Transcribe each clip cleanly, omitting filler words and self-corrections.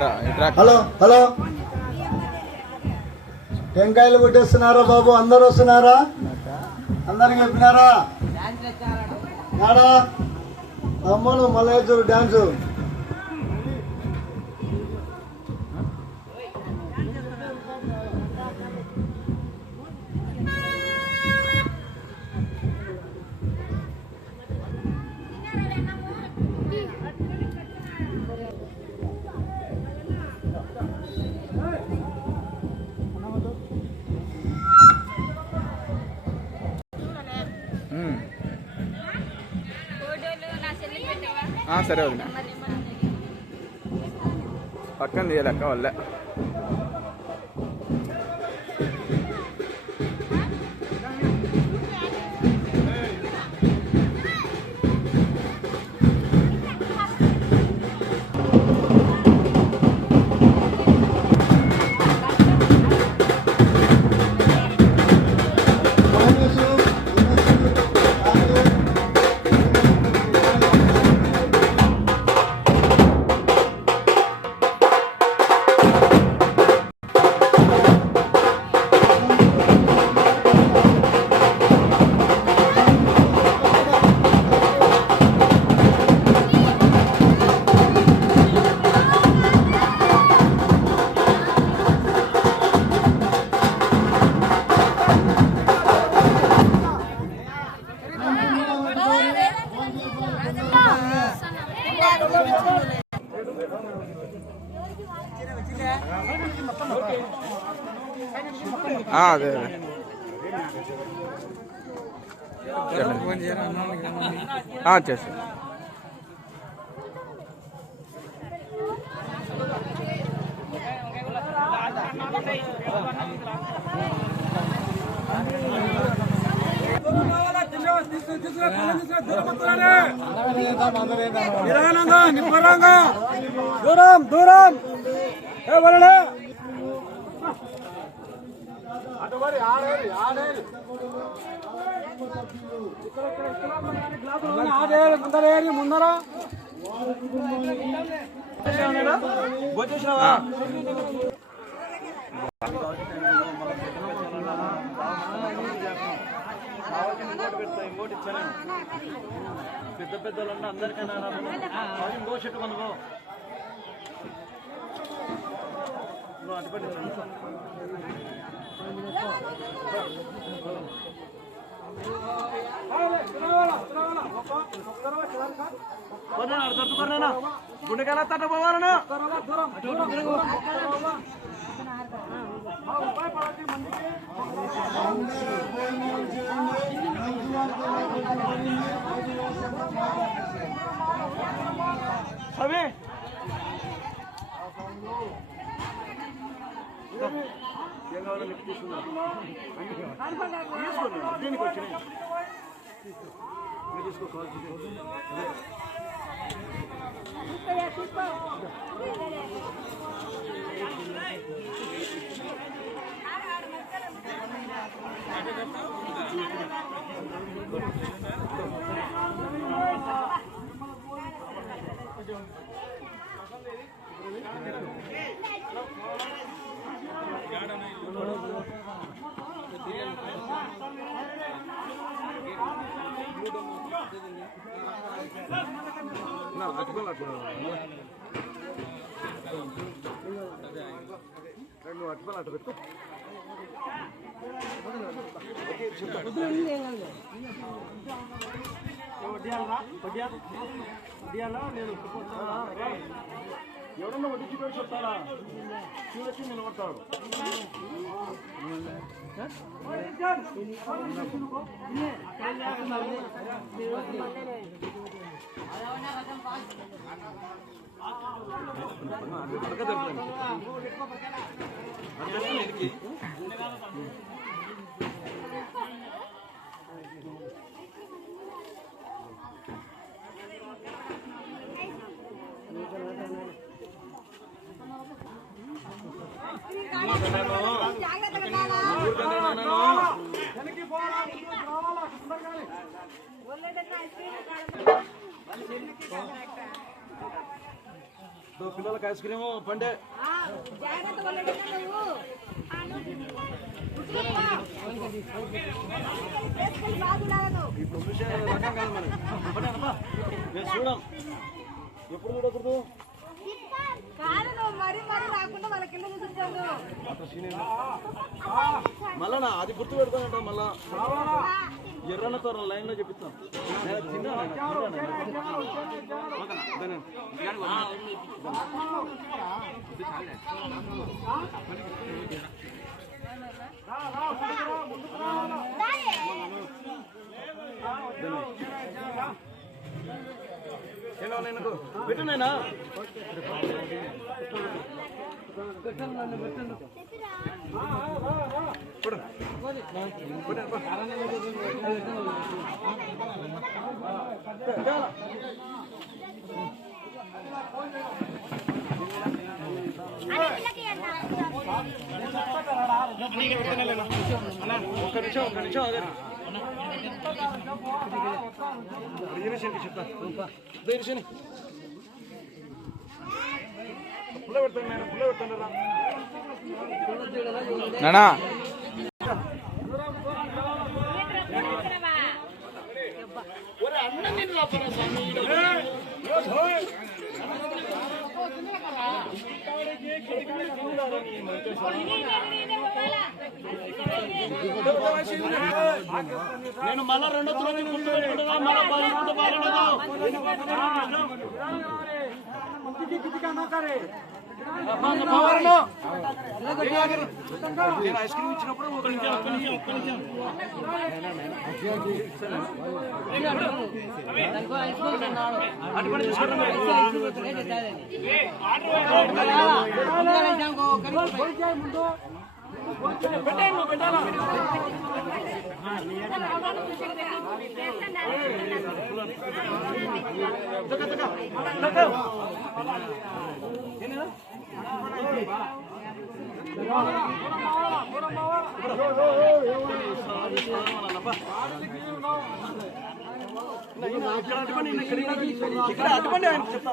Hello hello, టెంకాయలు కొట్టేస్తున్నారా బాబు? అందరు వస్తున్నారా? అందరికి చెప్పినారా? అమ్మను మల్లయ్య డాన్సు. సరే వదిన, పక్కన తీయలేక వల్ల అదే చేస్తాను. దూరం దూరం ముందర పెద్ద పెద్దలు అందరికైనా ఇంకో చెట్టు మనకు అటుపడి గుండెకాయల తట్ట పోవాలన్నా సరే ఏం కావాలో లిఫ్ట్ తీసుకున్నాను దీనికి వచ్చినాయి తీసుకో కాల్ అటు అటు పెట్టు ఎవరన్నా వడ్డించి పెట్టి చెప్తారా? చూడొచ్చి నిలబడతాడు. పిల్లలకి ఐస్ క్రీము పండే ఇప్పుడు చూసే రకం కాదు మరి నేను చూడం ఎప్పుడు చూడకూడదు మళ్ళా నా అది గుర్తు పెడతానంట మళ్ళా ఎర్రన్నతో లైన్ లో చెప్తాను పెట్టినైనా ఒక్క నిమిషం అదే చెప్తా పుల్ల పెడతాను నానా నేను మళ్ళా రెండో తరగతి గుర్తుపెట్టుకుంటున్నా మళ్ళా నేను ఐస్ క్రీమ్ ఇచ్చినప్పుడు ఒక ఇక్కడ అటువంటి ఆయన చెప్తా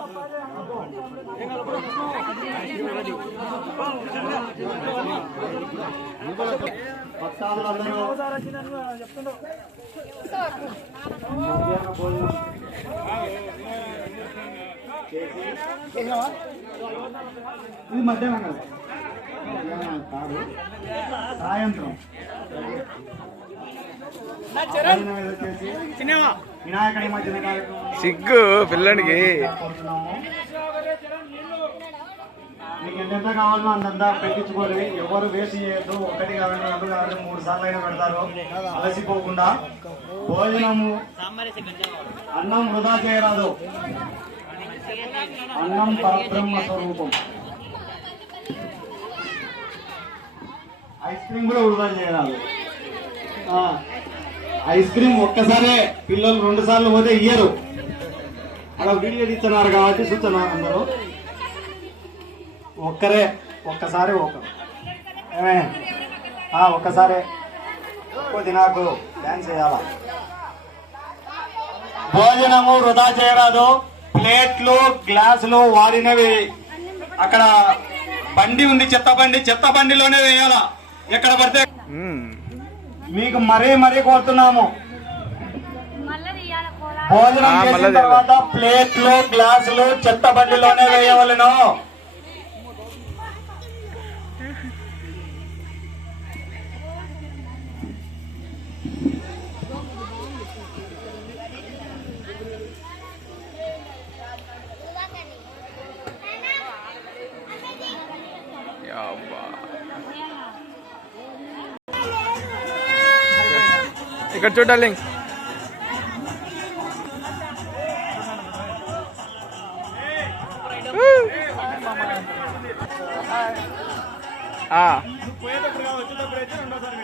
ఇది మధ్యాహ్నం కదా కాదు సాయంత్రం వినాయక నిమజ్జన కార్యక్రమం సిగ్గు పిల్లడికి మీకు ఎంతెంత కావాలో అంతంతా పెట్టించుకోవాలి. ఎవరు వేస్ట్ చేయొద్దు. ఒకటి కావాలి, రెండు కావాలి, 3 సార్లు అయినా పెడతారు. అలసిపోకుండా భోజనము అన్నం వృధా చేయరాదు. అన్నం పరబ్రహ్మ స్వరూపం. ఐస్ క్రీమ్ కూడా వృధా చేయరాదు. ఐస్ క్రీమ్ ఒక్కసారే పిల్లలు 2 సార్లు పోతే ఇయ్యరు. అలా వీడియో తీస్తున్నారు కాబట్టి చూస్తున్నారు అందరూ. ఒక్కసారి ఏమే ఒక్కసారి నాకు డాన్స్ చేయాలా. భోజనము వృధా చేయరాదు. ప్లేట్లు గ్లాసులు వాడినవి అక్కడ బండి ఉంది, చెత్త బండిలోనే వేయాలా. ఎక్కడ పడితే మీకు మరీ కోరుతున్నాము. భోజనం చేసిన తర్వాత ప్లేట్లు గ్లాసులు చెత్త బండిలోనే వేయవలను. ఇక్కడ చూడాలి. పోయేటప్పుడు వచ్చేటప్పుడు అయితే రెండోసారి